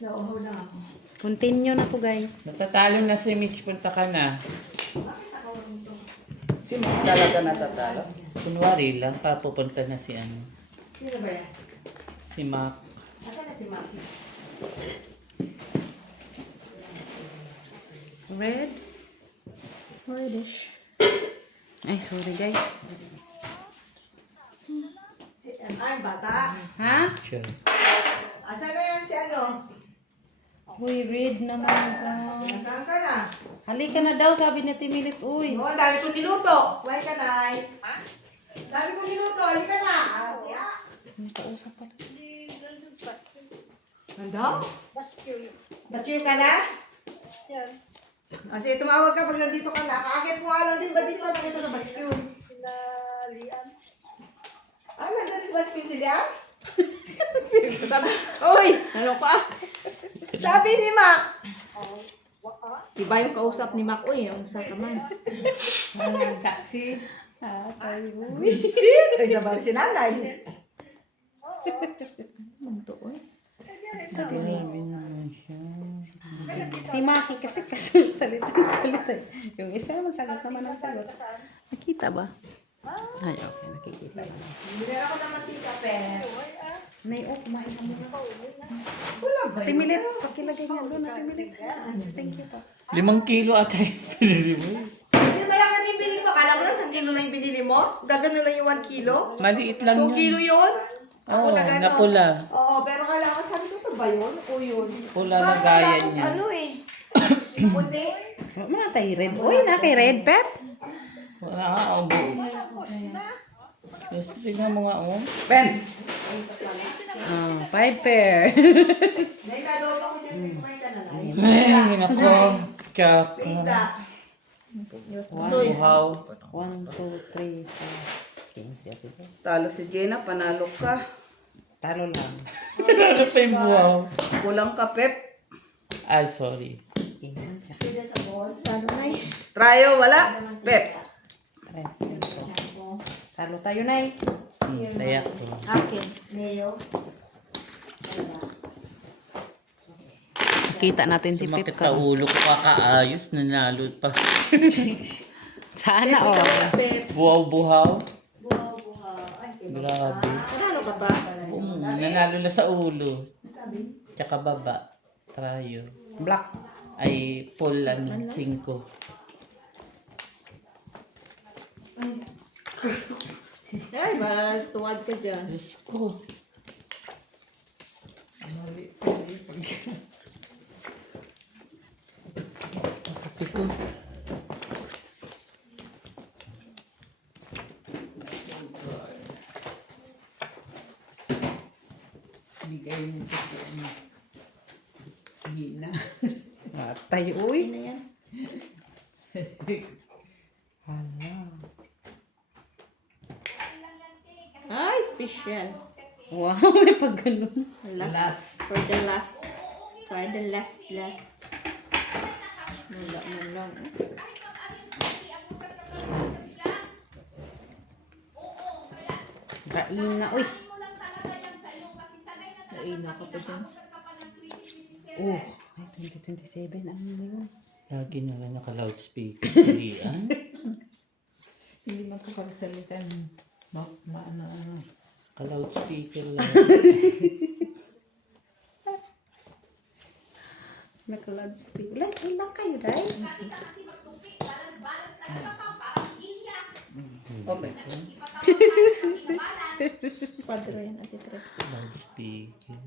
Nauhaw lang ako. Continue na to, guys. Natatalo na si Mitch, punta ka na. Si Miss talaga natatalo. Kunwari lang, papupunta na si ano, Sino ba yan? si Mac. Asan na si Maki? Red. Reddish. Ay, sorry, guys. Ay, bata. Ha? Sure. Asan na yan si ano? Uy, red naman ka. Saan ka na? Halika na daw, sabi ni Timilit. Uy. No, ang dami kong niluto. Kuhay ka na. Ha? Dami kong niluto. Halika na. May kausap pa. Ano? Basyo ka na? Yan. Sige, tumawag ka pag nandito ka na. Kaagad mo alam din ba dito ka nakita sa basyo? Sila Lian. Ah, nandun sa basyo si Lian? Uy! Ano ka? Sabi ni Mac. Diba yung kausap ni Mac? Uy, nausap ka man. Ang taxi. Tayo. Wisit! Ay, sabay si nanay. Grabe naman siya. Si Maki kasi salita. Yung isa naman sagot naman ang sagot. Nakita ba? Ay, okay. Nakikita. Meron ako ng mantika, pero. Nay, kumain ka muna. Wala ba yun? Timilit, pakilagay nga doon na Timilit. Thank you pa. 5 kilo ata yung pinili mo. Hindi malaki yung binili mo. Kala mo lang 1 kilo lang yung binili mo? Gagano lang yung 1 kilo? Maliit lang 2 yun. kilo yun? Ako Oo, na gano'n. napula. Oo, pero kala ko, sabi ko, ito ba yun? O yun? Pula na gaya Parang niya. Ano eh? Puti? Mga tayo red. Uy, na kay red pep. Wala nga, ubo. Yes, tingnan mo nga, oh. Ben! 5 pair. May kadoon ako dyan. Kumain ka na lang. Ay, nako. Chak. Isda. Wow. 1, 2, 3, 4. Talo si Jenna, panalo ka. Talo lang. Ano pa yung buwaw? Kulang ka, Pep. Ay, sorry. Pwede sa ball. Paano na eh? Tryo, wala. Pep. Talo tayo, Nay. Tayak ko. Akin. Mayo. Kita natin si Pep Sumakit ka. na ulo ko, kakaayos, nanalo pa. Sana, oh. Pep. Buhaw-buhaw. Buhaw-buhaw. Ay, Grabe. Nanalo ka ba? Nanalo na sa ulo. Tsaka baba. Trayo. Black. Ay, full, 5. Ay, ba? Tuwad ka dyan. Diyos ko. Kape ko. Bigay mo sa ano. Hina. Tayo, uy. Ay, special. Wow, may pag ganun. Last. For the last. For the last. Wala mo lang. Kain na, uy. Naina ka pa dyan. Oh, ay, 2027. Ano yun? Lagi na lang naka-loudspeaker. Hindi, ah. Hindi makapagsalita. Ano. Naka-loudspeaker lang. Naka-loudspeaker. Ilang kayo, Day? Okay. Padro yan, Ate Tres. Loudspeaker.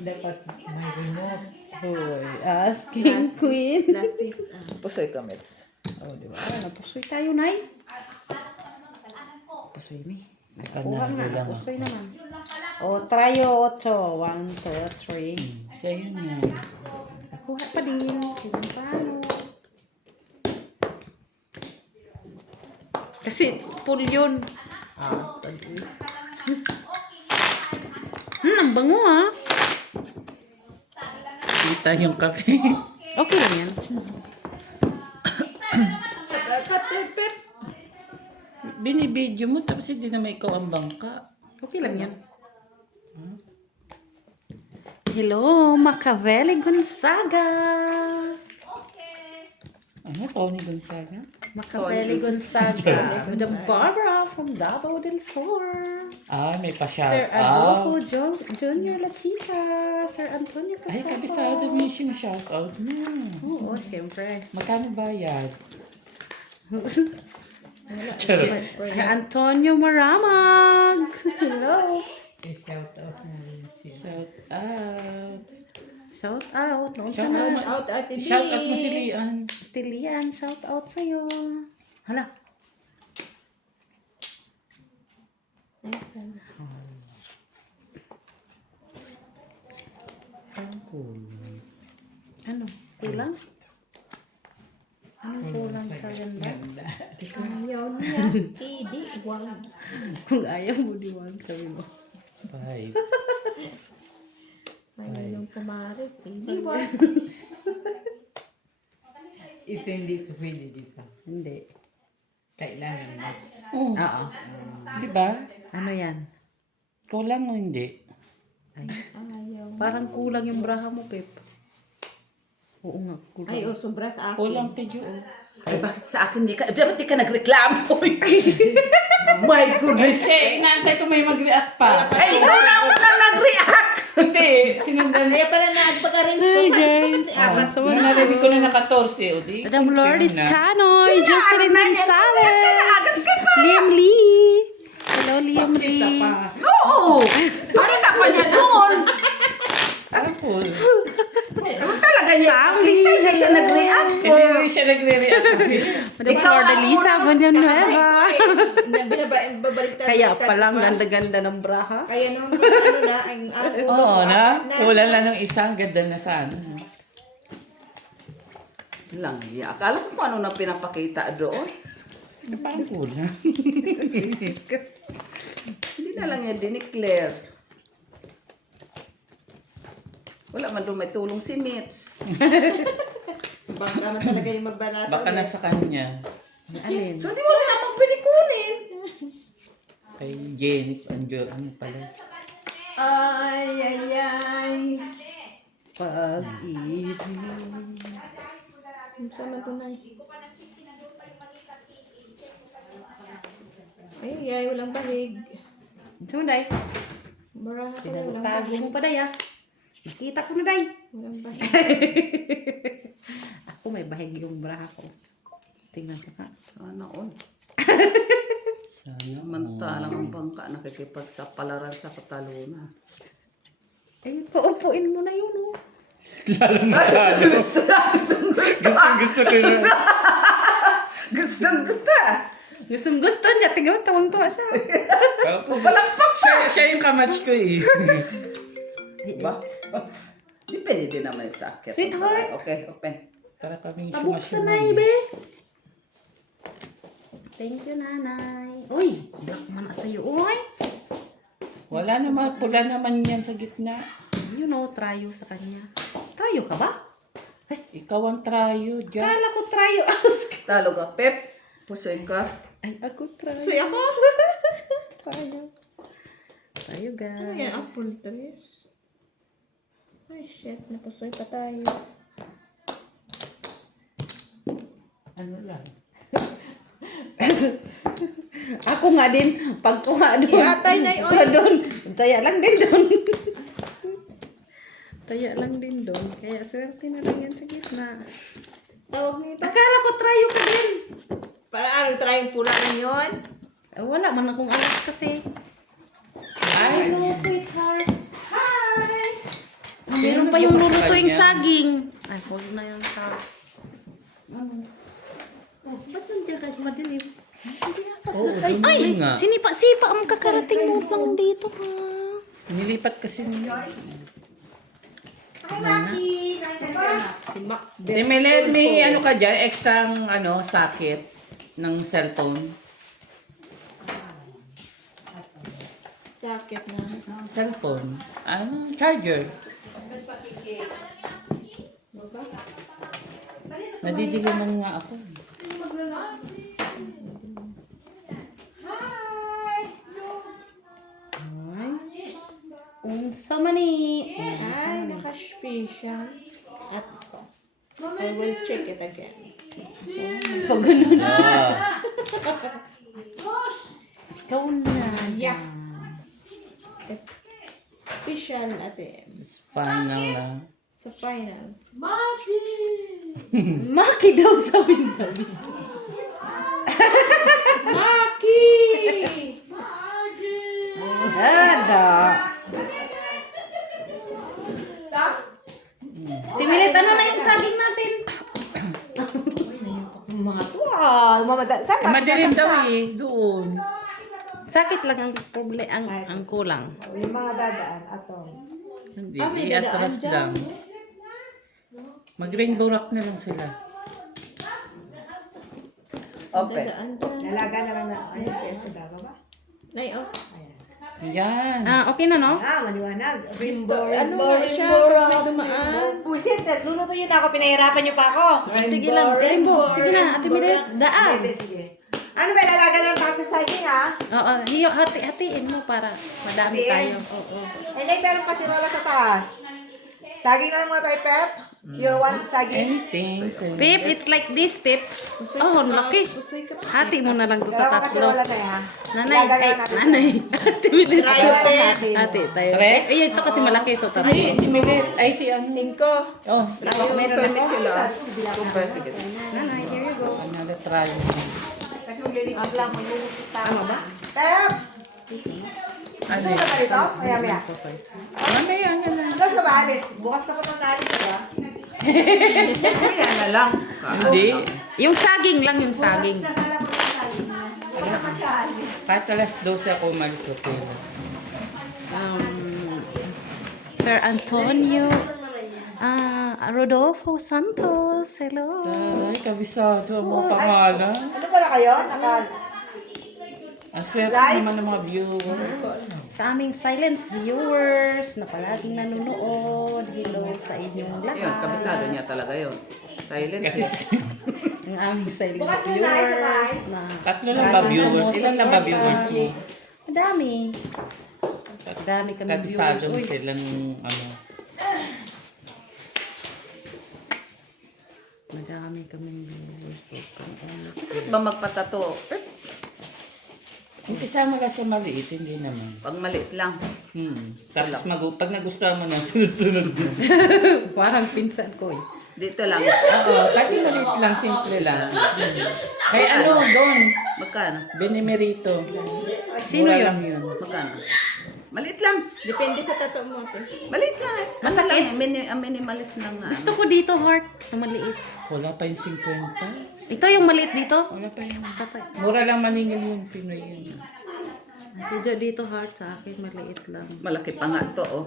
Dapat may remote. Hoy, asking queen. Last is, Pusoy ka, Mets. Oh, di ba? Napusoy tayo, Nay. Pusoy, mi. Kuha Nakanalo nga, lang napusoy ako. naman. O, tryo 8. 1, 2, 3. Sa'yo niya. Nakuha pa din. Kung paano. Kasi full yun. Ang bango ah. Kita yung kape. Okay lang yan. Pep. Binibidyo mo tapos hindi naman ikaw ang bangka. Okay lang yan. Hello, Machiavelli Gonzaga. Ano, Tony Gonzaga? Machiavelli Gonzaga. Madam Barbara from Davao del Sur. Ah, may pa-shout Sir out. Adolfo Junior Lachita. Sir Antonio Ay, Casado. kabisado mo yung shout out mo. Oo, siyempre. Magkano bayad? Charot. Sir Antonio Maramag. Hello. I-shout out na rin siya. Shout out. Shout out. Noon Shout sana. out. Ate B. Shout out mo si Lian. Tilian, shout out sa'yo. Hala. Ang kulang. Ano? Kulang? Anong kulang sa ganda? Ganda. Ayaw niya. Hindi. Wag. Kung ayaw mo, diwang sabi mo. 5. Ayaw yung pumaris. Hindi. Wag. Ito hindi ito pwede dito. Hindi. Kailangan mas. Oh, Oo. diba? Ano yan? Kulang o hindi? Ay, Ayaw. parang kulang yung braha mo, Pep. Oo nga, kulang. Ay, sobra sa akin. Kulang tiyo. Ay, bakit sa akin di ka? Dapat di ka nagreklamo. My goodness. Kasi inaantay ko may mag-react pa. Ay, ikaw na ako na nag-react. Hindi, sinundan. Kaya pala nagpag-arrange ko. Guys. So, narinig ko na na 14. O di? Madam Lourdes na. Canoy, Jocelyn Gonzalez, Liam Lee. Hello, Liam Lee. Oo. Bakit pa niya doon? Tapos, Ano talaga niya? Family. Hindi na siya nag-react. hindi rin siya nagre-react kasi. Madam Flordelisa Villanueva. Babalik tayo. Kaya palang ganda-ganda ng braha. Kaya nung ano na, ang Oo na, kulang lang ng isa. Ang ganda na sana. lang niya. Akala ko kung ano na pinapakita doon. Parang kulang. Hindi na lang niya dineclare. Wala man doon may tulong si Mitch. Baka naman talaga yung magbalasa. Baka nasa kanya. Alin? So, di mo rin naman pwede kunin. Kay Jenny, ano pala. Ay, ay, ay. Pag-ibig. Sama tunay. Ay, ay, walang bahig. Sunday, Baraha ko walang tago mo pa, Day, ah. Nakita ko na, Day. Walang bahig. Ako may bahig yung braha ko. Tingnan ko ka. Sana all. Sana. Samantalang ang bangka nakikipagsapalaran sa Kataluna. Ay, paupuin mo na yun, oh. Gusto. Gusto ko na. Gusto. Gustong gusto niya. Tingnan mo, tawang-tawa siya. Siya yung kamatch ko eh. Ba? Depende din naman sa akin. Sweetheart. Okay, open. Para kaming Pabuksan na, sumasyumay. ibe. Thank you, nanay. Uy, black man na sa'yo. Uy. Wala naman, pula naman yan sa gitna. You know, trayo sa kanya. Trayo ka ba? Ikaw ang trayo, Jack. Kala ko trayo. Talo ka, Pep. Pusoy ka. Ay, ako trayo. Pusoy ako. Trayo. Trayo, guys. Ano yan? Apple trees. Ay, shit. Napusoy pa tayo. Ano lang. Ako nga din. Pag kuha doon. Iatay na yun. Kuha doon. Taya lang din doon. Taya lang din doon. Kaya swerte na lang yan sa gitna. Tawag nito. Akala ko trayo ka din. Paano try yung pula na yun? Eh, wala man akong alas kasi. Ay, no, sweetheart. Hi! Meron pa yung nagbukas sa lulutuing kanya? saging. Ay, hold na yung sa... Oh, ba't nandiyan ka madilim? Oo, Ay, dumi nga. sinipa-sipa ang kakarating mo lang dito, ha? Nilipat kasi niya. Hi, Maki! Si Mac. May ano ka dyan, extra socket ng cellphone. Sakit na. Cellphone. Ano? Charger. Nadidiliman nga ako. Unsa man ni? Ay, naka-special. At I will check it again. Pag ganun. Ah, Ikaw na. Yeah. It's special ate. final lang. Sa final. Maki daw sabi daw. Maki! Ada. Timilit, ano na yung saging natin? Mga to saan ba? Madilim daw eh, doon. Sakit lang ang problema, ang kulang. Yung mga dadaan, atong. Hindi, may i-atras dadaan lang. Mag-rainbow rock na lang sila. Open. Nalaga na lang na, ay, ito daw ba? Nay, oh. Yan. Okay na, no? Maliwanag. Rainbow, Rainbow siya, pag dumaan. Buisit, luluto yun ako, pinahirapan niyo pa ako. Sige lang, Rainbow. Sige na, Ate Milet, daan. Sige. Ano ba, nalaga ng tatay saging, ha? Oo, hatiin mo para madami tayo. Oo. Eh, nay, meron pa si Rola sa taas. Saging na lang mga tayo, Pep. You want saging? Anything. Pip, it's like this, Pip. Oh, ang laki. Hati mo na lang to sa Dalawa kasi tatlo. Rola na, ha? Nanay, Laga ay, na natin. nanay. Ate Milet. Tayo natin. Hati tayo. Tres? Eh, ito kasi malaki, so tatlo. Ay, si Milet. Ay, si ano. 5. Oh, Meron ako. super sige. Nanay, here you go. Another try. Kasi maglilipat lang, maglilipat lang. Ano ba? Pep! Ano Gusto mo ba dito? Maya, maya. Mamaya, yan lang. Bukas ka ba, Alice? Bukas ka pa nang nalis, diba? Yan na lang. Hindi. Yung saging lang, yung saging. Sasala mo ng saging niya. Bukas ka siya, Alice. Kahit alas 12 ako umalis ko kailan. Sir Antonio Rodolfo Santos, hello. Ay, kabisado ang mga pangalan. Ano pala kayo? Ang swerte naman ng mga viewers. Sa aming silent viewers na palaging nanonood, hello sa inyong lahat. Yun, kabisado niya talaga yun. Silent. Kasi Ang aming silent Bukas na tayo sa viewers bahay. na tatlo lang ba viewers? Ilan lang ba viewers mo? madami. Madami kami Kabisado viewers. mo Uy, sila nung ano. madami kaming viewers. Masakit ba magpatato? Yung kasama ka sa maliit, hindi naman. Pag maliit lang. Tapos pag nagustuhan mo na, sunod-sunod mo. Parang pinsan ko eh. Dito lang. Oo, kahit yung maliit lang, simple lang. Kaya ano, doon, Magkano? Benemerito. Sino Mura yun? lang yun. Magkano? Maliit lang. Depende sa tato mo. Maliit lang. Masakit. Minimalist lang. Gusto ko dito, heart, na maliit. Wala pa yung 50. Ito yung maliit dito. Wala pa yung... Patay. Mura lang maningil yung Pinoy yun. Medyo dito, heart, sa akin, maliit lang. Malaki pa nga to, oh.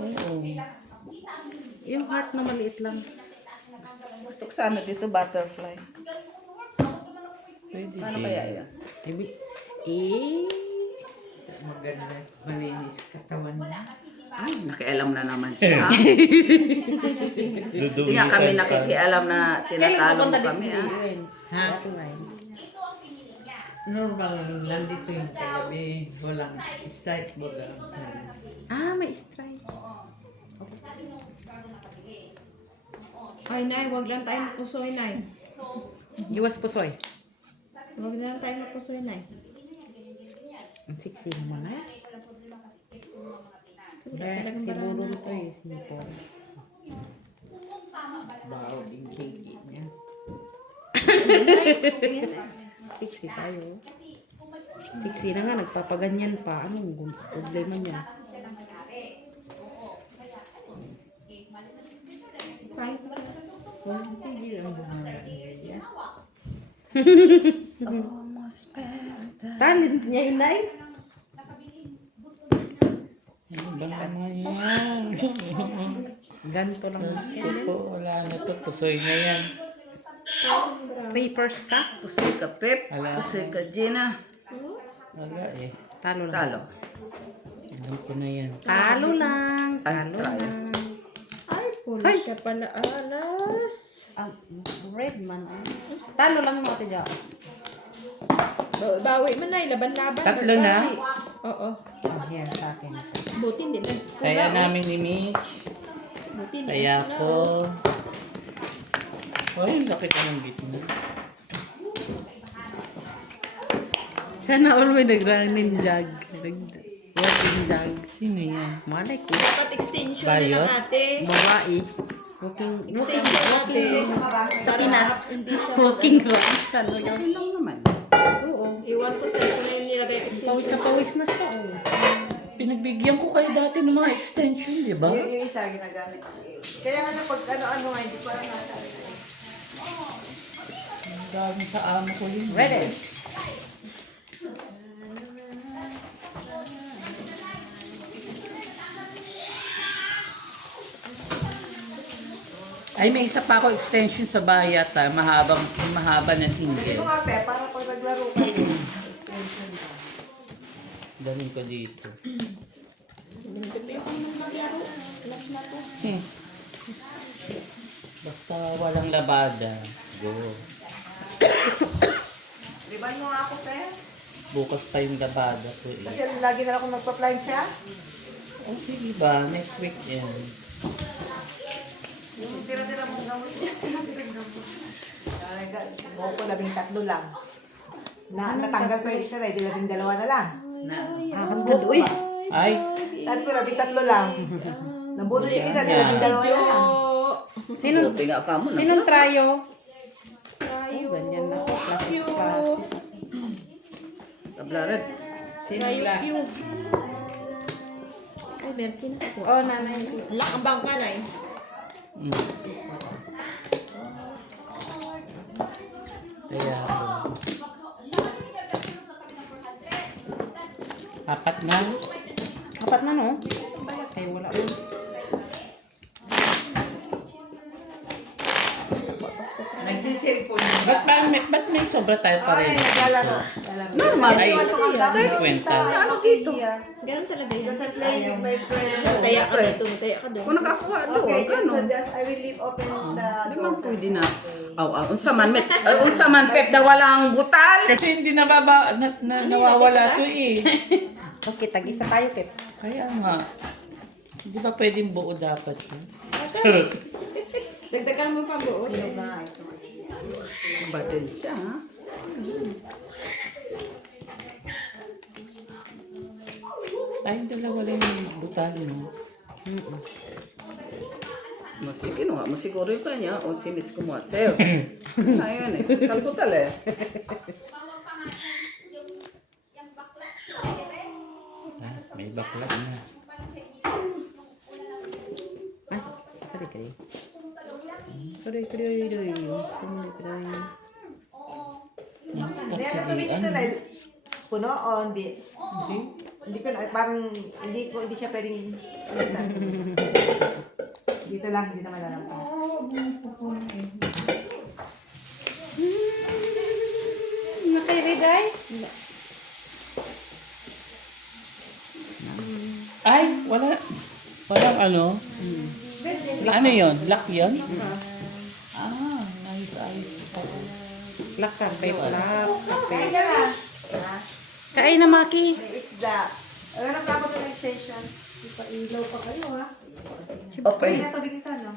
Oo. Yung heart na maliit lang. Gusto ko sana dito butterfly. Pwede Paano din. kaya yan? Maganda, malinis katawan niya. Ay, nakialam na naman siya. Dudumi Hindi nga kami sa- nakikialam na tinatalo mo kami, ah. Ha? Normal, nandito yung kagabi. Walang sight baga. May strike. Ay, Nay, wag lang tayo mapusoy, Nay. Iwas pusoy. Wag lang tayo mapusoy, Nay. Ang siksi naman eh. Si Burong to eh. Si Paul. Bao yung higi niya. Siksi tayo. Siksi na nga, nagpapaganyan pa. Anong problema niya? Walang tigil ang bumara niya. Talent niya yun, Nay. Ano ba naman yan? Ganito lang. Gusto po, wala na to. Pusoy na yan. Papers ka? Pusoy ka, Pep. Ala. Pusoy ka, Gina. Wala eh. Talo lang. Talo. Alam ko na yan. Talo lang. Talo Ay, lang. Ay, pula siya pala, alas. Red man. Talo lang mo ate Jao. Bawi mo, Nay. Laban-laban. Tatlo na? Bawi. Oo. Oh, here, sa akin. Buti hindi na. Kaya namin ni Mitch. Buti hindi Kaya na. ko. Oh, yung laki ko ng gitna. Sana all may nagrunning jog. Walking jog. Sino yan? Malay ko. Dapat extension na Bayot? lang ate. Babae. Walking, Extension ate. Sa Pinas. Hindi siya. walking run. Ano yun? Ayun lang naman. Oo. Iwan ko sa ito na yung nilagay yung extension. Pawis na pawis na siya. Oh. Pinagbigyan ko kayo dati ng mga extension, di ba? Yung isa ginagamit ko. Kaya nga pag ano nga, hindi ko alam nasa. Ang dami sa amo ko yun. Ready? Ay, may isa pa ako extension sa bayat, ha? Mahaba na Ito single. nga, Pe, para pag naglaro kayo. Extension ka. Dalhin ko dito. Basta walang labada. Go. Liban mo nga ako, Pe. Bukas pa yung labada ko eh. Kasi lagi na ako magpa-flying siya. Oh, sige ba? Next week yan. Yung tira-tira mong gamot. Buo ko 13 lang. Natanggal ko yung isa na, di 12 na lang. Nakakagad. Uy. Ay! Sabi ko 13 lang. Nabunod yung isa, di 12 na lang. Sinong, Buti nga ka mo na. sinong trayo? Oh, ganyan na. Classes. Tablaran. Sinong Pew. Ay, merci na ako. Oh, nanay. Lak ang bangka na eh. Kaya ako. Apat na. Apat na, no? Ay, wala. Nagsisilpon. Ba't may sobra tayo pa rin? Naglalaro. Normal. Ay, Kwenta. 50. Ano dito? Ganun talaga yun. Kasi playing with my friends. Taya ka dito, taya ka doon. Kung nakakuha doon, Okay, gano'n. so just I will leave open the Di man doors. pwede na. Unsa man pep na walang butal. Kasi hindi nawawala to eh. Okay, tag-isa tayo, Pep. Kaya nga. Hindi ba pwedeng buo dapat yun? Charot. Dagdagan mo pa buo. Ba din siya, ha? Tayong dalawa lang yung butali mo. Sige, no, mo siguro yung kanya. O si Mitch kumuha sa'yo. Ayun eh. Butal eh. Ah, may bakla na. Ay, sorry, kaya. Sorry. Stop Kaya sa natubig diyan. ito na. Puno o hindi? Hindi. Hindi ko na, parang hindi siya pwedeng dito lang, hindi naman lalampas. Nakiriday? Ay, walang ano. Ano yun? Lock yun? Ah, nice. Lakar, Pep. Ay, gala. Kain na, Maki. May isda. Ano pa ako ng extension? Ipa-ilaw pa kayo, ha? Okay. Ay, natubig ito, no?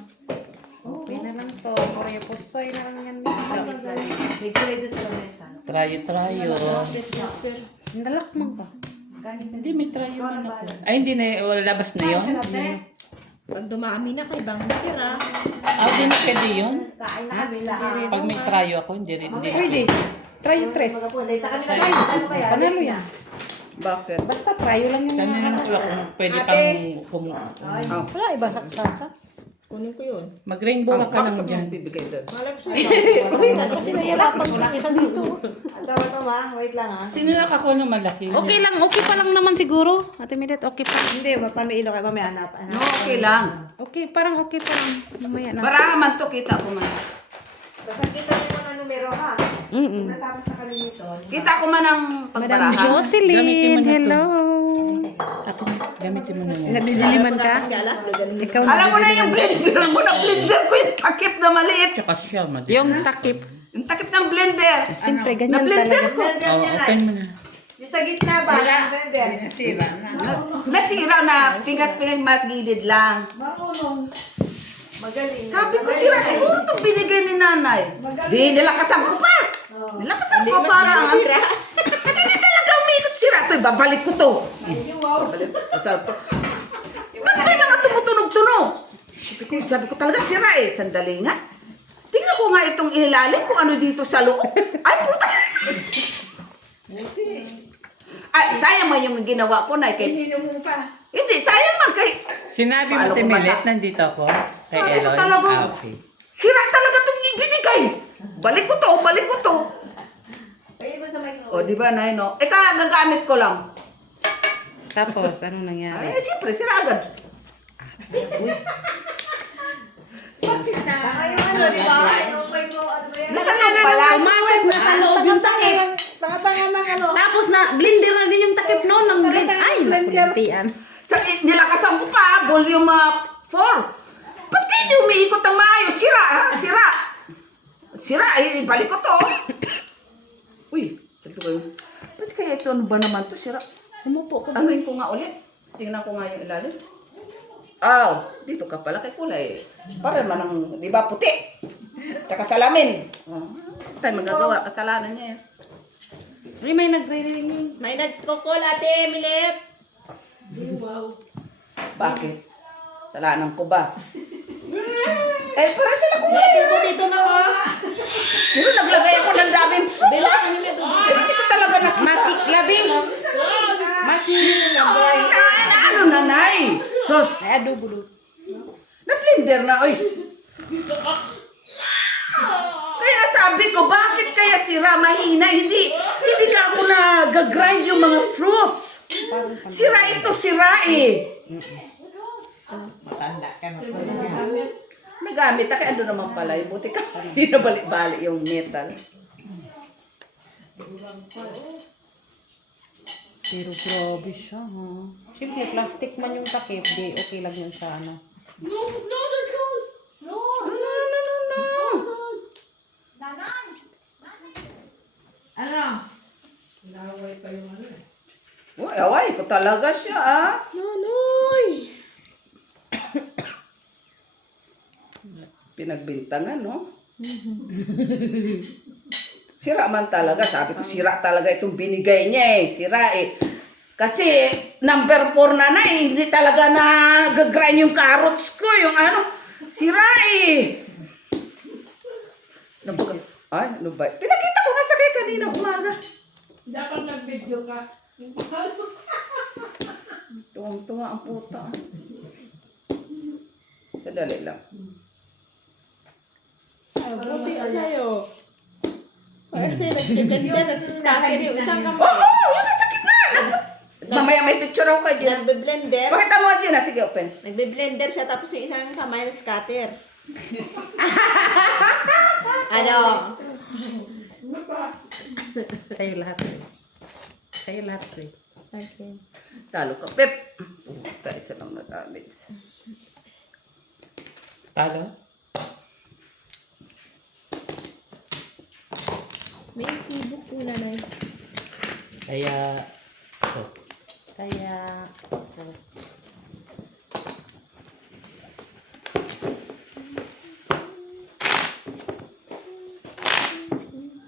Okay na lang to. Koreo pusoy na lang yan. May kulay doon sa mesa. Trayo. Nalak mo ka. Hindi, may trayo man ako. Ay, hindi na. Wala labas na yun. Pag dumami na kay bang tira. Ah, hindi na pwede yun. Kain na kami lahat. Pag may trayo ako, hindi rin. Hindi. Pwede. Try tres. Late kami na guys. Ano kaya? Panalo yan. Bakit? Basta try lang yung Kanina na pala kung pwede pang Wala, iba sa Kunin ko yun. mag-rainbow ka lang dyan. Bibigay doon. Malay ko sa'yo. Pinahirapan ko na kita dito. Ang tawa ma. Wait lang, ha? Sino nakakuha ng malaki? Okay lang, okay pa lang naman siguro. Ate Milet, okay pa. Hindi, pamilo kayo. Mamaya hanap. No, okay lang. Okay, parang okay pa lang. Mamaya na. Baraha man to, kita ko man. Basta kita niyo mga numero, ha? Natapos na kami nito. Kita ko man ang Madam pagbaraha. Gamitin mo Jocelyn, na to. hello. Ako, gamitin mo na mo. Nadidiliman ka? Galas, gagaling. Ikaw Alam mo na nadidiliman yung blender mo na blender ko yung takip na maliit. Tsaka siya, Yung takip. Yung takip ng blender. Siyempre, Na ganyan blender talaga. ko. Oo, open mo na. Yung sa gitna ba? Hindi nasira na. Nasira na, pingas-pingas magilid lang. Marunong. Magaling. Sabi ko, sira siguro itong binigay ni nanay. Di, nilakasan ko pa. Nilakasan ko para. Hindi talaga umikot sira. Ito, babalik ko to. Babalik. Sabi ko, ba't di naman tumutunog-tunog? Sabi ko talaga sira eh. Sandali nga. Tingnan ko nga itong ilalim kung ano dito sa loob. Ay, puta. Ay, sayang man yung ginawa ko na kay... Hininom mo pa. Hindi, sayang man kay... Sinabi mo, Paano ko Timilit, masa- nandito ako. Kay Sabi ko Eloy. talaga. Ah, okay. Sira talaga itong ibinigay. Balik ko to, balik ko to. Pwede ba sa microwave? O, di ba, Nay, no? Eka, gagamit ko lang. Tapos, anong nangyari? Ay, siyempre, sira agad. Baka yung ano, di ba? Yung may mo, ano ba yan? Nasaan nga pala? Pumasok na sa loob yung takip. Tanga-tanga ng ano. Tapos na, blender na din yung takip noon. Ng blender. Ay, nakulintian. Nilakasan ko pa, volume 4. Ba't kayo di umiikot ang maayos? Sira, ha? Sira. Sira, eh, balik ko to. Uy, sabi ko yun. Ba't kaya ito, ano ba naman to? Sira. Umupo ko. Anuin ko nga ulit. Tingnan ko nga yung ilalim. Ah, dito ka pala kay kulay. Para man ang, di ba, puti. Tsaka salamin. Oh, tayo magagawa, kasalanan niya yan. Ay, may nagre-ringing. May nagkukul, Ate Emilet. Bakit? Salanan ko ba? Eh, parang sila kulay. Dito na ko. Pero naglagay ako ng daming fruits. Bila ka nila tubig. Pero hindi ko talaga nakita. Maki, labing. Maki. Ano, nanay? Sos. Ay, adobo do. Na-blender na, oy. Kaya sabi ko, bakit kaya sira mahina? Hindi ka ako nag-grind yung mga fruits. Sira ito, sira eh. Matanda ka na pala. Nagamit, kaya ano naman pala, yung buti ka, hindi na balik-balik yung metal. Pero grabe siya, ha? Siyempre, plastic man yung takip. Di, okay lang yun sa ano. No. Ano? Uy, away ko talaga siya, ah. Nanoy! Pinagbintangan, no? Sira man talaga. Sabi ko, sira talaga itong binigay niya eh. Sira eh. Kasi, number 4 na eh. Hindi talaga nag-grind yung carrots ko. Yung ano, sira eh. Ay, ano ba? Pinakita ko nga sa kay kanina umaga. Dapat nag-video ka. Tuwang-tuwa ang puta. Sadali lang. Buti ka sa'yo. Kasi nag-blender, nag-scatter yung isang kamay. Oo, yun nasa gitna. Mamaya may picture ako kay Gina. Nagbe-blender. Pakita mo, Gina. Sige, open. Nagbe-blender siya tapos yung isang kamay na scatter. Ano? Sa'yo lahat. Sa'yo lahat, eh. Okay. Talo ka, Pep. Puta, isa lang nagamit. Talo? May sibuk po na na. Kaya, oh, Kaya,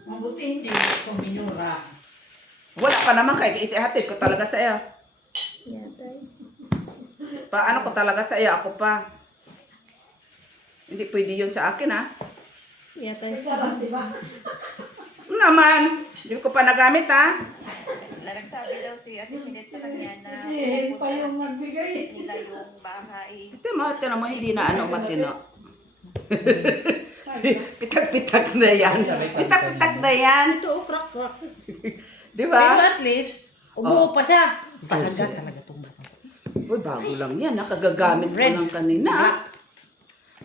Mabuti hindi mo ito minura. Wala pa naman kay itihatid ko talaga sa iyo. Paano ko talaga sa iyo? Ako pa. Hindi pwede yun sa akin, ha? Yata. Naman. Hindi ko pa nagamit, ha? Nagsabi daw si Ate Milet sa kanya na Pa yung nagbigay. nila yung bahay. Ito mo, hindi na ano matino. Pitak-pitak na yan. Pitak-pitak na yan. Ito, crack. Di pero ba? at least, umuo pa siya. Talaga itong bata. Uy, bago lang yan. Nakagagamit ko Red. lang kanina.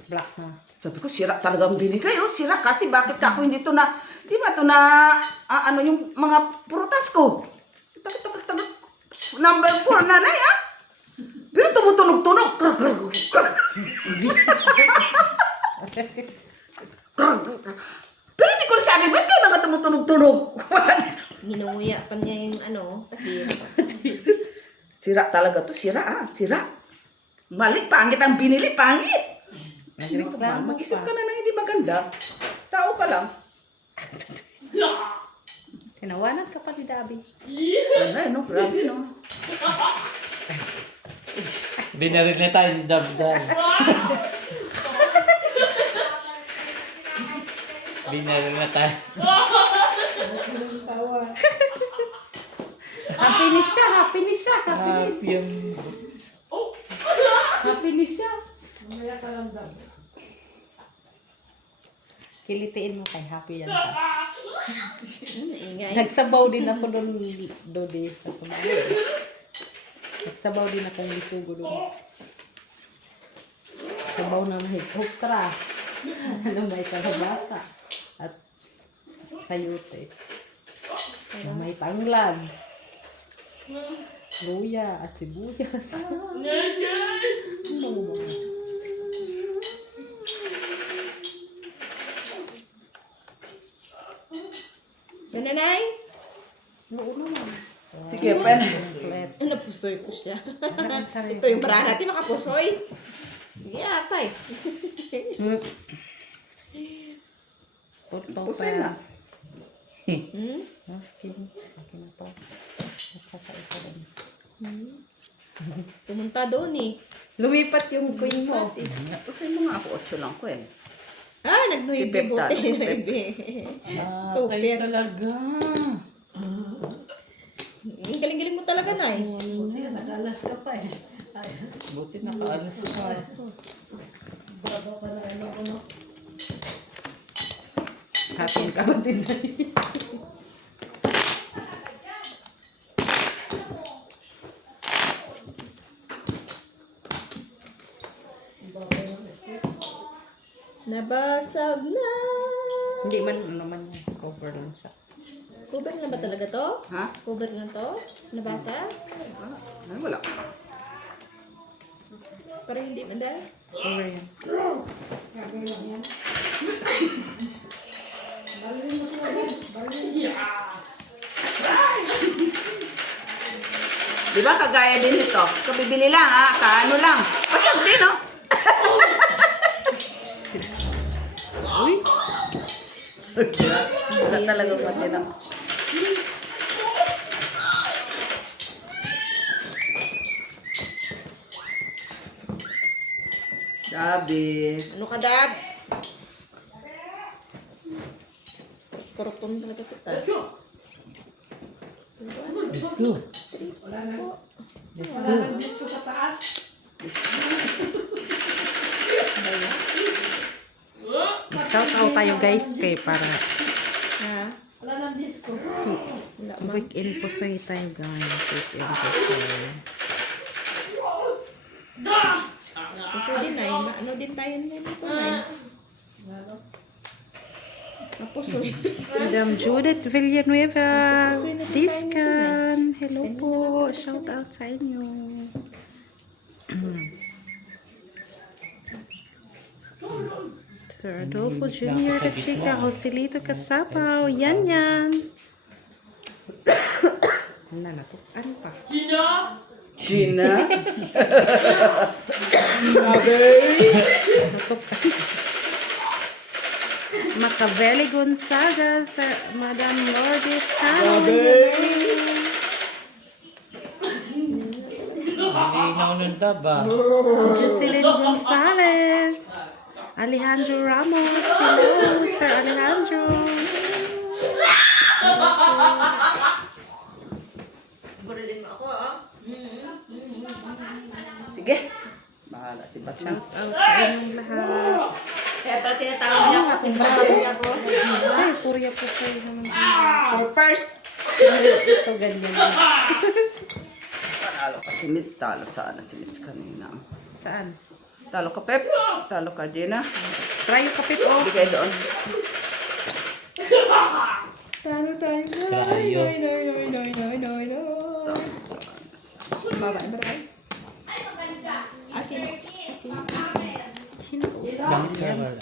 Black na. Sabi ko, sira talagang binigay. Oh, sira kasi bakit ako hindi to na, di ba to na, ano yung mga prutas ko? Tagat. Number 4, nanay, ah. Pero tumutunog-tunog. Pero hindi ko sabi, ba't kayo naman tumutunog-tunog? Ginunguya pa niya yung ano, Sira talaga to. Sira Sira. Mali, pangit ang binili. Pangit. Sino ka ba? Mag-isip ka na ng hindi maganda. Tao ka lang. Tinawanan ka pa ni Dabi. Ay, no? Grabe, no? Binaril na tayo ni Dabdan. Binaril na tayo. Happiness siya, happiness siya, happiness. Yung... Happiness siya. Kilitiin mo kay happy yan siya. Nagsabaw din ako doon, Dodi, sa kumain. Nagsabaw din akong isugo doon. Sabaw na mahigkokra. Ano may kalabasa. At sayote. May panglag. Luya at sibuyas. Ano ba? Yan, nanay? Sige, pen. Napusoy ko siya. Ito Ito yung para natin makapusoy. Hindi atay. Pusoy na. Skin. Akin na to. Nakakaita rin. Pumunta doon eh. Lumipat yung queen mo. Pusoy mo nga ako. 8 lang ko eh. Ah, Si nagnuibi Pep buti. talo. Nagnuibi. kayo talaga. Ang galing-galing mo talaga, nay. Buti nakaalas ka. Happy ka ba din na Nabasag na. Hindi man, ano man yan. Cover lang siya. Cover na ba talaga to? Ha? Cover na to? Nabasa? Ay, wala. Parang hindi madal. Cover yan. Di ba kagaya din ito? Kabibili lang ha, kaano lang. Pasag din no? Uy! Wala talagang matira. Sabi. Ano ka, Dab? Korupton talaga kita. Let's go. Shout out tayo guys kay para Ha? weekend po so tayo guys. Weekend po so. Kasi din, nay. Ano din tayo nito, nay? Napusoy. Madam Judith Villanueva Discan. Hello po. Shout out sa inyo. Sir Adolfo Jr. Kachika, Joselito Kasapaw, yan yan. Ano na to? Ano pa? Gina? Machiavelli Gonzaga, Sir Madam Lourdes Cano. Linaw ng daba. Jocelyn Gonzalez. Alejandro Ramos. Hello, Sir Alejandro. Sige. Bahala si Batman. Shout out sa inyong lahat. Kaya pala tinatawag niya kasi baboy ako. Ay, purya po po naman. For first. Ito ganyan. Talo ka si Miss. Talo sana si Miss kanina. Saan? Talo ka, Pep. Talo ka, Gina. Try yung kapit oh. Hindi kayo doon. Talo tayo. Tayo. Babay, babay. Akin. Sino? Bangka wala.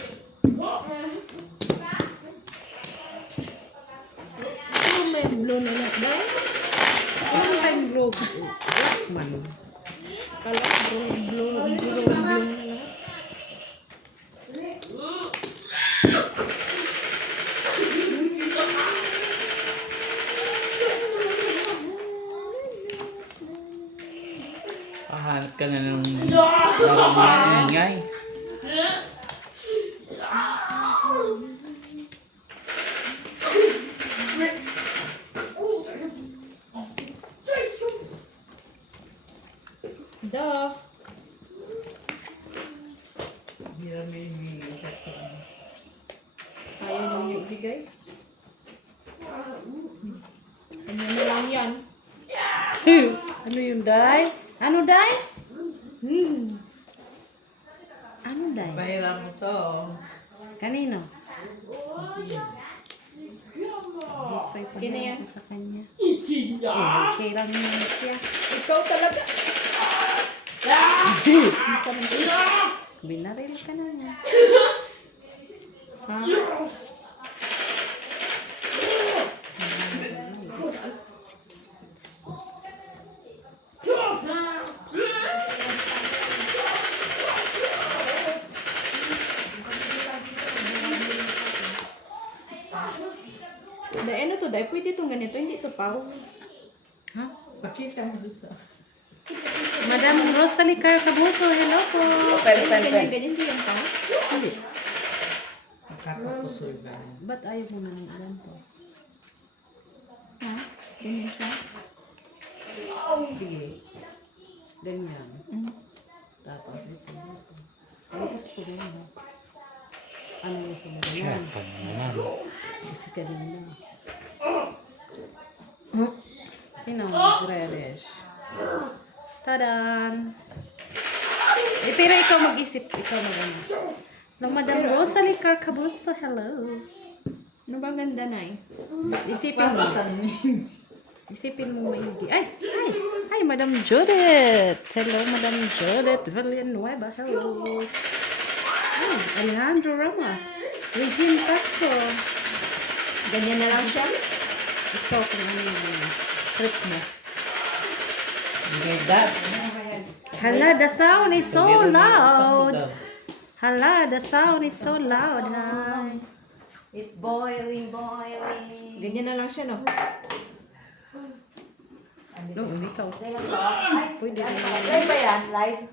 Ano may blue na lang, day? Ano tayong vlog? tikman. Kala, blue na lahat. Pahanap ka na ng larong maingay. Duh. Ayaw nyo ibigay. Ano na lang yan? Ano yun, Day? Ano, Day? Ano, Day? Pahiram mo to. Kanino? Pay Kina yan? ko sa kanya. Okay lang naman siya. Ikaw talaga. Binaril ka na niya. Ha? Dahil ano to, dahil pwede itong ganito, hindi ito pao. Ha? Pakita mo doon sa... Madam Rosalie Carcabuso, hello po. Ganyan din yung pao. Hindi. Nakakapusoy ba? Ba't ayaw mo na ng ilan to? Ha? Ganyan siya. Sige. Ganyan. Tapos dito. Tapos ko din ha. Ano yung sila ganyan? Kasi kanina. Sino? Grealish. Tadan! Eh, pero ikaw mag-isip. Ikaw mag-ano. No, Madam Rosalie Carcabuso, hello. Ano ba ganda na eh? Isipin mo. Isipin mo maigi. Ay, Madam Judith. Hello, Madam Judith Villanueva. Hello. Ay, Alejandro Ramos. Regine Castro. Ganyan na lang siya? Ito, kung ano yung trick mo. Like that. Hala, the sound is so loud. Hala, the sound is so loud. Hi. It's boiling. Ganyan na lang siya, no? No, ikaw. Pwede rin. Live ba yan? Live?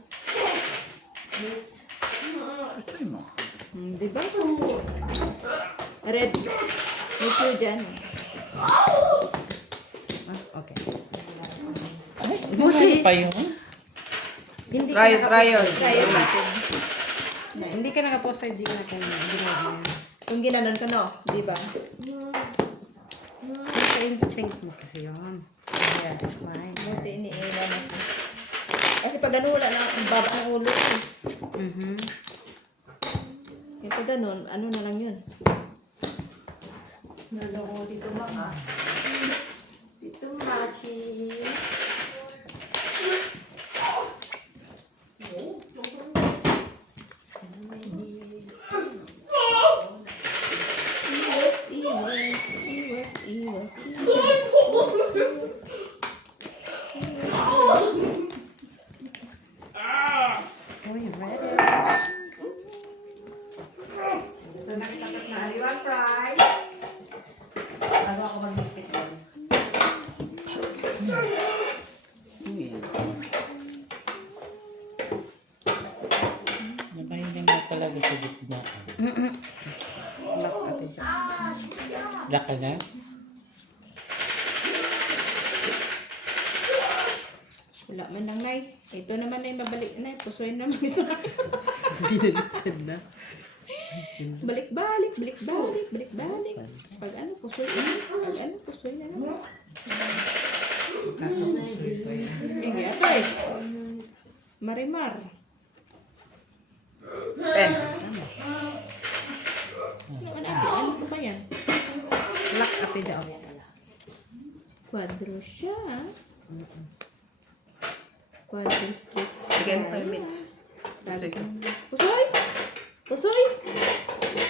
Di ba? Red. May clue dyan. Okay. Buti pa yun. Hindi Try ka it. Kaya natin. Hindi ka nakapost sa hindi ka ginagawa. Kung ginanon ko, no? Di ba? Sa instinct mo kasi yun. Yeah, that's fine. Buti iniiwan natin. Kasi pag ano, wala na ang baba ng ulo. Mhm. Yung pag ganun, ano na lang yun? Naloko dito mga. Dito Maki. Uy, ready. Ito nakitapat na aliwan price. Bago ako mag-hipit doon. Nabahiling mo talaga sa gitna. Lock natin siya. Black ka na? Wala man lang, Nay. Ito naman ay mabalik na. Pusoy naman ito. Ginaliktad na. Balik-balik. Pag ano, pusoy na. Pag ano, pusoy na naman. Nakakapusoy ba yan? Hindi, atay. Marimar. Pen. Ano ba yan? Lock natin siya. Quadro siya. Quadro street. Bigay mo kayo mitts. Pusoy! Pusoy!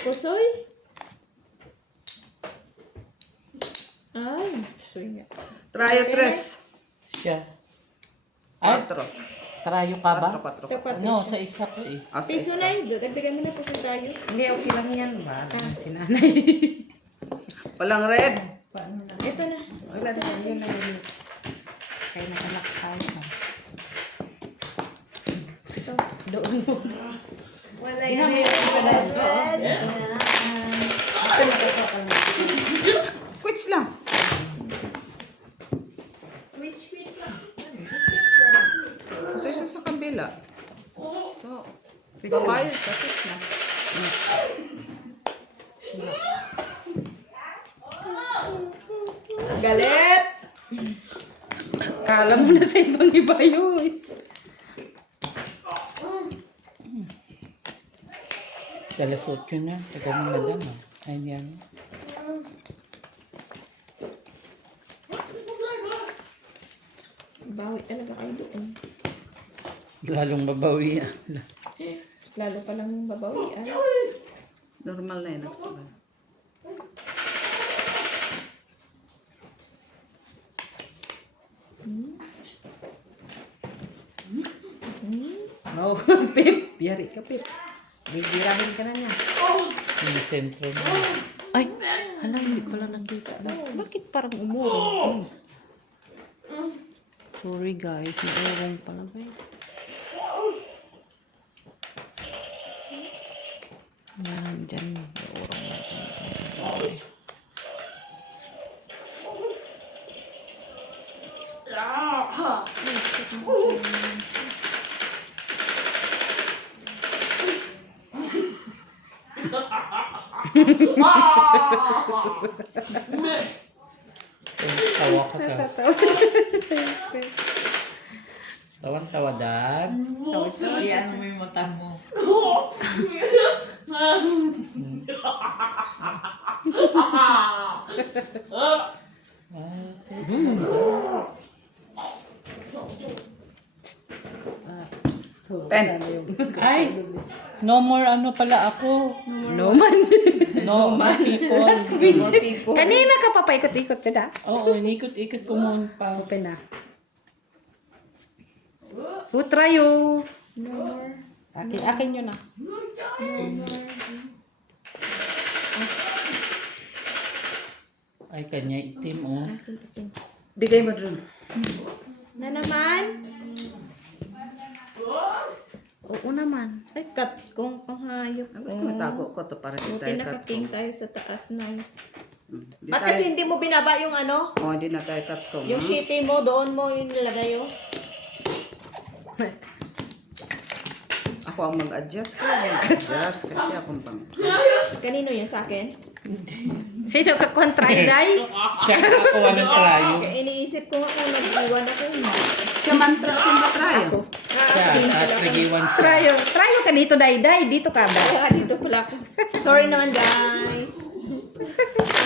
Pusoy! Ay, pusoy nga. Try it, Tres. Siya. Ay, 4. trayo ka ba? 4. No, sa isa ko eh. Ah, sa Piso isa. na yun. Dagdagan mo na po sa tayo. Hindi, okay lang yan ba? Si nanay. Walang red. Ito na. Wala na yun na yun. Kaya nakanak tayo. Ito, doon mo. Wala yan. Red. Quits lang. Which piece lang? Kasi isa sa kabila. So, babayad ka. Quits lang. Galit. Kala mo na sa ibang iba yun. Alas 8 na. Tagal na madam ah. Ayan. Bawi talaga kayo doon. Lalong babawi ah. Mas lalo pa lang babawian. Normal na yun. Nagsugal. Oh, Pip. Yari ka, Pip. Bibirahin ka na niya. Yung sentro na. Ay, hala, hindi ko lang nakita. Bakit parang umurong? Sorry guys, naurong pala guys. Yan, dyan. Naurong natin. Tawa ka ka. Tawan-tawa, Dad. Iyan mo yung mata mo. Pen. Ay, no more ano pala ako. No man. No more people. No more people. Kanina ka pa paikot-ikot siya. Oo, inikot-ikot ko muna pa. Open na. Utrayo. No more. Akin yun na. Ay, kanya itim oh. Bigay mo dun. Na naman. Oo naman. Ay, cut kong panghayop. Ang gusto mo tago ko to para di Buti tayo nakaking cut tayo sa taas na. Di At tayo. kasi hindi mo binaba yung ano, Oh, hindi na tayo cut ko. yung shitty mo, doon mo yung nilagay oh. Ako ang mag-adjust ko. Mag-adjust kasi akong pang. Kanino yun sa akin? Sino ka kontrayo, Day? Siya kakakuha ng trayo. Kaya iniisip ko nga kung nag-iwan ako. Siya mantra sa matrayo. Siya, tapos nagiwan siya. Trayo. Trayo ka dito, Day. Day, dito ka ba? Kaya dito pala ako. Sorry naman guys.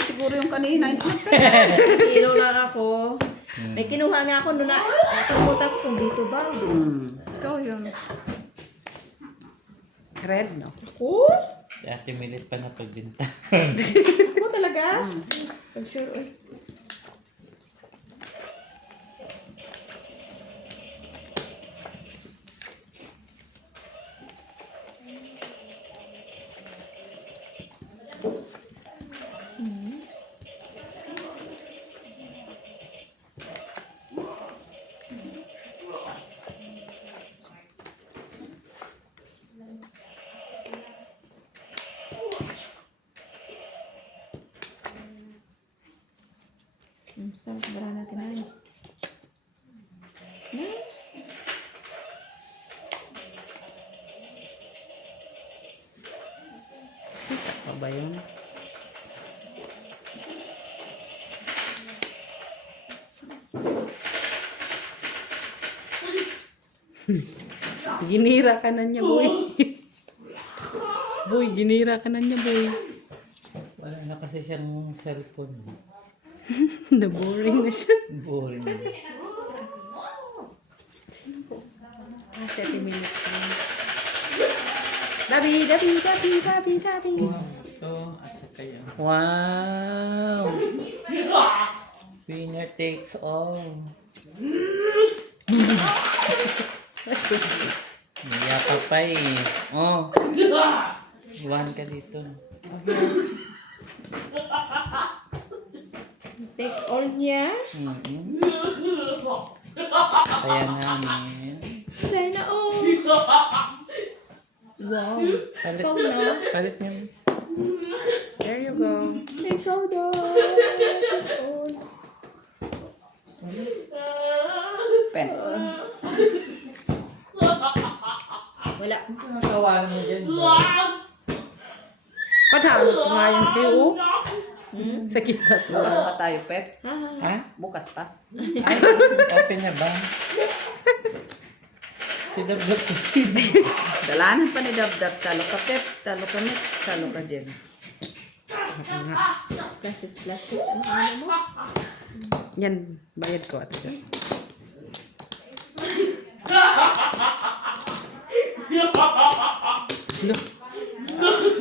Siguro yung kanina. Hindi na. Hilo lang ako. May kinuha nga ako doon na. Nakalimutan ko kung dito ba. Ikaw yun. Red, no? Ako? Si Ate Milit pa na pagbinta. Ako talaga? I'm sure. Ay. Sarap bara natin na yun. Ano ba yun? Ginira ka na niya, boy. Boy, ginira ka na niya, boy. Wala na kasi siyang cellphone. Na-boring na siya. Boring. Ah, 30 minutes lang. Dabi, dabi, dabi, dabi, dabi. Ito, at saka yan. Wow! Winner takes all. Niya ka pa eh. Oh. Iwan ka dito. Take all niya. Kaya namin. China, oh. Wow. Palit, Ikaw na. palit niyo. There you go. Ikaw daw. Pen. Wala. Nakawalan mo dyan. Patalo nga yan sa'yo, oh. Sakit na to. Bukas pa tayo, Pep. Ha? Bukas pa. Ay, open na ba? Sidabdab ko Dalanan pa ni Dabdab. Talo ka, Pep. Talo ka, Mix. Talo ka, Jem. Plasis. Ano mo? Yan, bayad ko. Ate.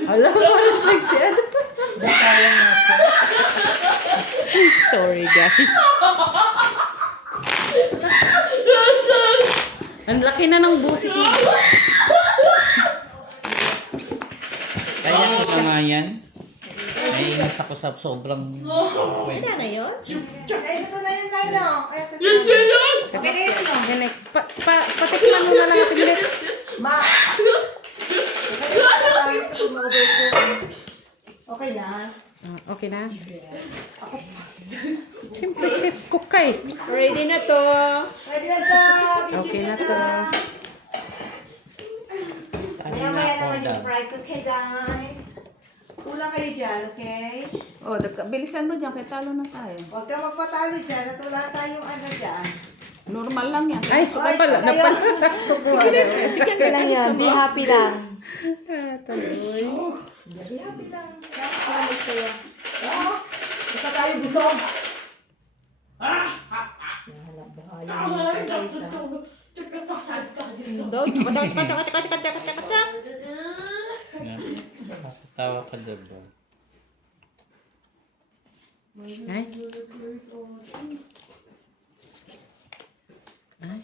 Alam, parang sexy. Ano? Sorry, guys. Ang laki na ng busis mo. Kaya ko nga yan. Naiinis ako sa sobrang... Ano na yun? Ay, ito na yun tayo, no? Ay, sa okay, no? Yan eh. Patikman mo na lang ate Gret. Ma! Okay na. Okay na. Siyempre, chef cook ka eh. Ready na to. Ready na to. Okay na to. Maya-maya naman yung price. Okay, guys? Kulang kayo dyan, okay? Oh, bilisan mo dyan. Kaya talo na tayo. Huwag kang magpatalo dyan at wala tayong ano dyan. Normal lang yan. Ay, napala. Okay lang yan. Be happy lang. Tuloy. Be happy lang. Salamat sa'yo. Oo. Basta tayo busog. Tawa ka diba? Ay. Ay.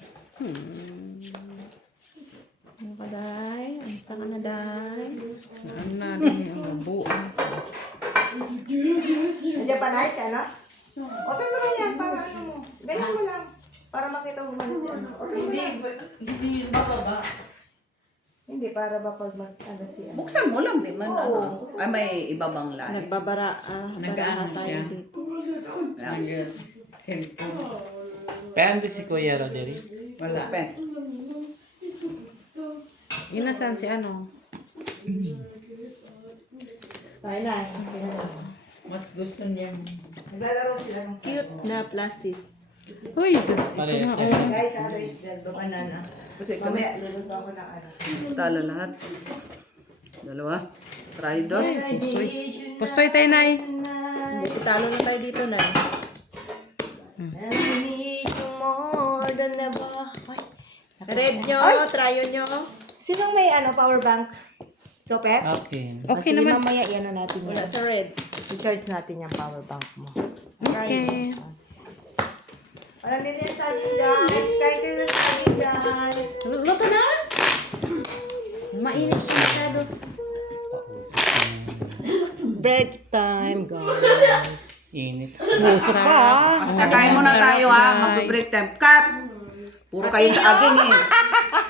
Ano ka, Day? Ang saka na, Day? Naan na din yung buo. Nandiyan pa nice, ano? Open mo lang yan para ano mo. Ganyan mo lang. Para makita mo man si ano. Hindi bababa. Hindi, para ba pag ano si ano. Buksan mo lang, di man. Oo. Ay, may ibabang lahi. Nagbabara. Nag-ano tayo siya? dito. Cellphone. Kaya ando si Kuya Roderick. Wala. Pen. Yun nasaan si ano? Tayo na. Mas gusto niya. Naglalaro sila ng Cute na plasis. Uy, Diyos. Ito Pareho nga. tayo. Oh. guys, ano is deldo banana. Kasi kami, Mamaya, luluto ako ng ano. talo lahat. Dalawa. Try dos. Pusoy tayo, Nay. Buti talo na tayo dito, na. I need you more than ever. Red nyo, tryo nyo. Sinong may ano, power bank? Ikaw, Pep? Okay. Okay Sige, naman. mamaya i-ano natin Wala yan. sa red. I-charge natin yung power bank mo. Okay. Walang din yung saging, guys. Kain kayo na saging, guys. Luto na? Mainit siya masyado. Break time, guys. Init. Masarap. Kakain muna tayo ha. Mag-break time. Cut! Puro kayo saging eh.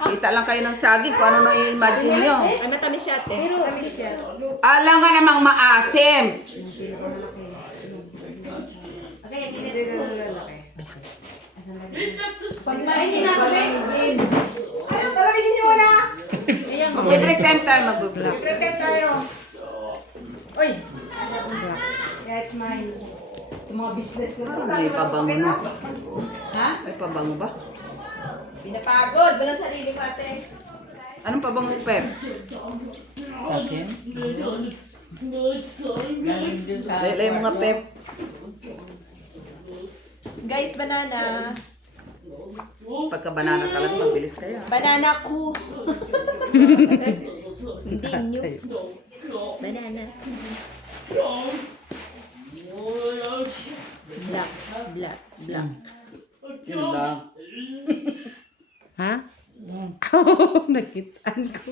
Kita lang kayo ng saging kung ano nang i-imagine nyo. Ay, matamis siya, ate. Matamis siya. Alam nga namang maasim. Hindi na lalaki. Pagpainin natin. Ayun, palamigin niyo muna. Mag-break time tayo. Mag-break. Break time tayo. Uy! Yeah, it's mine. Yung mga business ko. May pabango na. Ha? May pabango ba? Pinapagod. Walang sarili ko, ate. Anong pabango, Pep? Akin? Galing din sa... Lay mo nga, Pep. Guys, banana. Pagka banana talaga, mabilis kayo. Banana ko. Hindi nyo. Banana. Black. Yun lang. Ha? Nakitaan ko.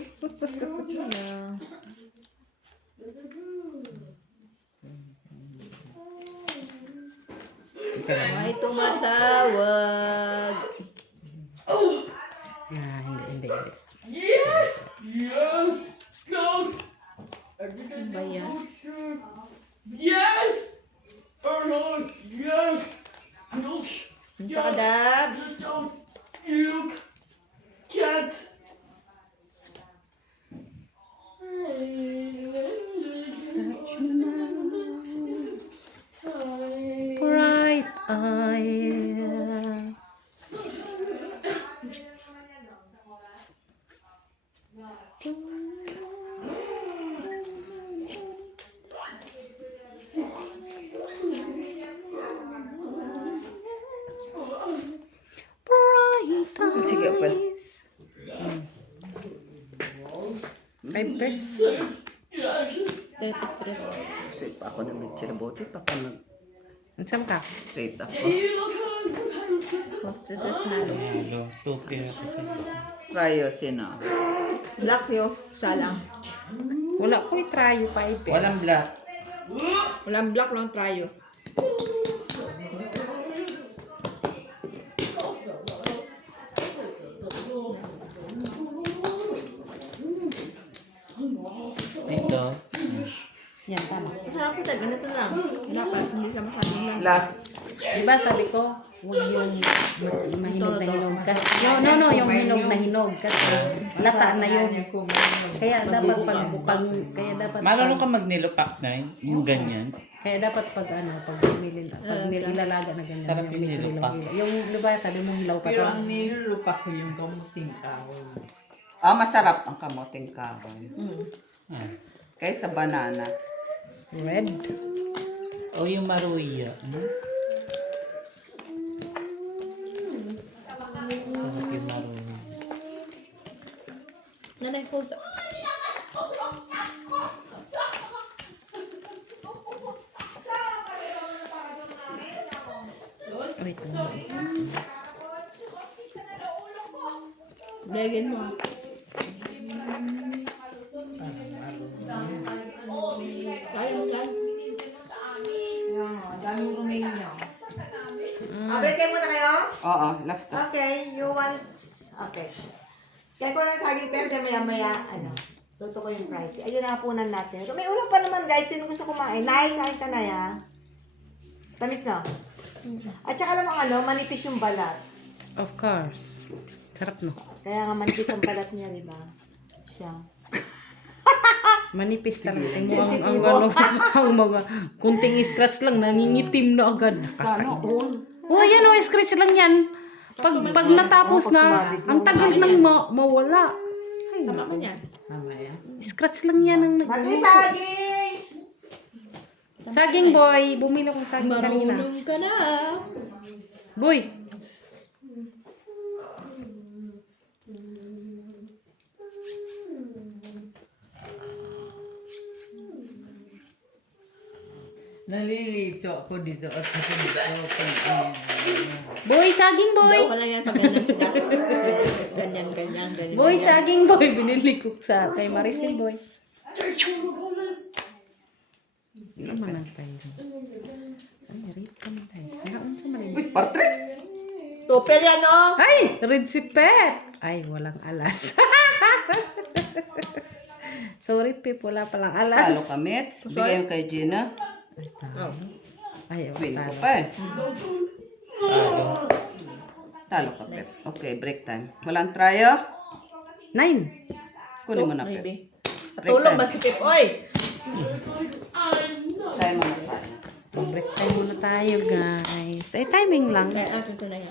May tumatawag. Ah, hindi. Ano ba yan? Ano sa kadab? Bright eyes. Bright eyes. Sige, open. 5%. Straight. Kasi pa ako ng chirabote, pa ako Unsam ka? straight ako. Straight panalo. Halo, 2 pair kasi. Tryo, sino? Black yo. Salang. Wala ko i-tryo pa ipe. Walang black. Walang black lang tryo. Ito. Yan, tama. Masarap ito. Ganito lang. Dapat hindi siya masyadong lang. Last. Diba sabi ko, huwag yung mahinog na hinog. Kasi, no, yung hinog na hinog. Kasi lata na yun. Kaya dapat kaya dapat Marunong ka magnilupak na yung ganyan. kaya dapat pag bumili pag nilalaga na ganyan. Sarap yung medyo nilupak. hilaw-hilaw. Yung diba sabi mo hilaw pa Pero to. ang nilulupa ko yung kamuting kahoy. Masarap ang kamoting kahoy. Ah. Kaysa banana. Red. O yung maruya. Sarap yung maruya. Nanay ko. Wait. Begin mo. Kaya mo gan. Break muna kayo? Oo, last na. Okay, you want... Okay. Kaya ko lang saging pero maya-maya, luto ko yung price. Ayun na hapunan natin. So, may ulam pa naman guys, sino gusto kumain? Kain ka na ya. Tamis no? At saka lang manipis yung balat. Of course. Sarap no. Kaya nga manipis ang balat niya, di ba? Siya. Manipis talaga. Ang mga kunting scratch lang, nangingitim na agad. Sana all. Oh, yan o, scratch lang yan. Pag natapos na, ang tagal nang mawala. Ay, Tama ka niyan. Tama yan. scratch lang yan ang Mati saging! Saging boy, bumili akong saging kanina. Marunong ka na. Boy, Nalilito ako dito at kasi dito. boy, saging boy. Daw ka lang yan pag ganyan sila. Ganyan. Boy, saging boy. Binili ko sa kay Maricel boy. Ano man ang tayo? Ay, red ka man tayo. Naon sa Maricel. Uy, partres! Tupel yan o. Ay, red si Pep. Ay, walang alas. Sorry, Pep. Wala palang Talo alas. ka, Mets. Bigay mo kay Gina. Ay, Win ko talo. pa eh. Talo. Talo ka, Pep. Okay, break time. Walang tryo? 9. Kunin mo na, Pep. Maybe. Break Tulong time. ba si Pip? Oy! Try mo na tayo. Break time muna tayo, guys. Ay, timing lang. Kaya atin ito na yan.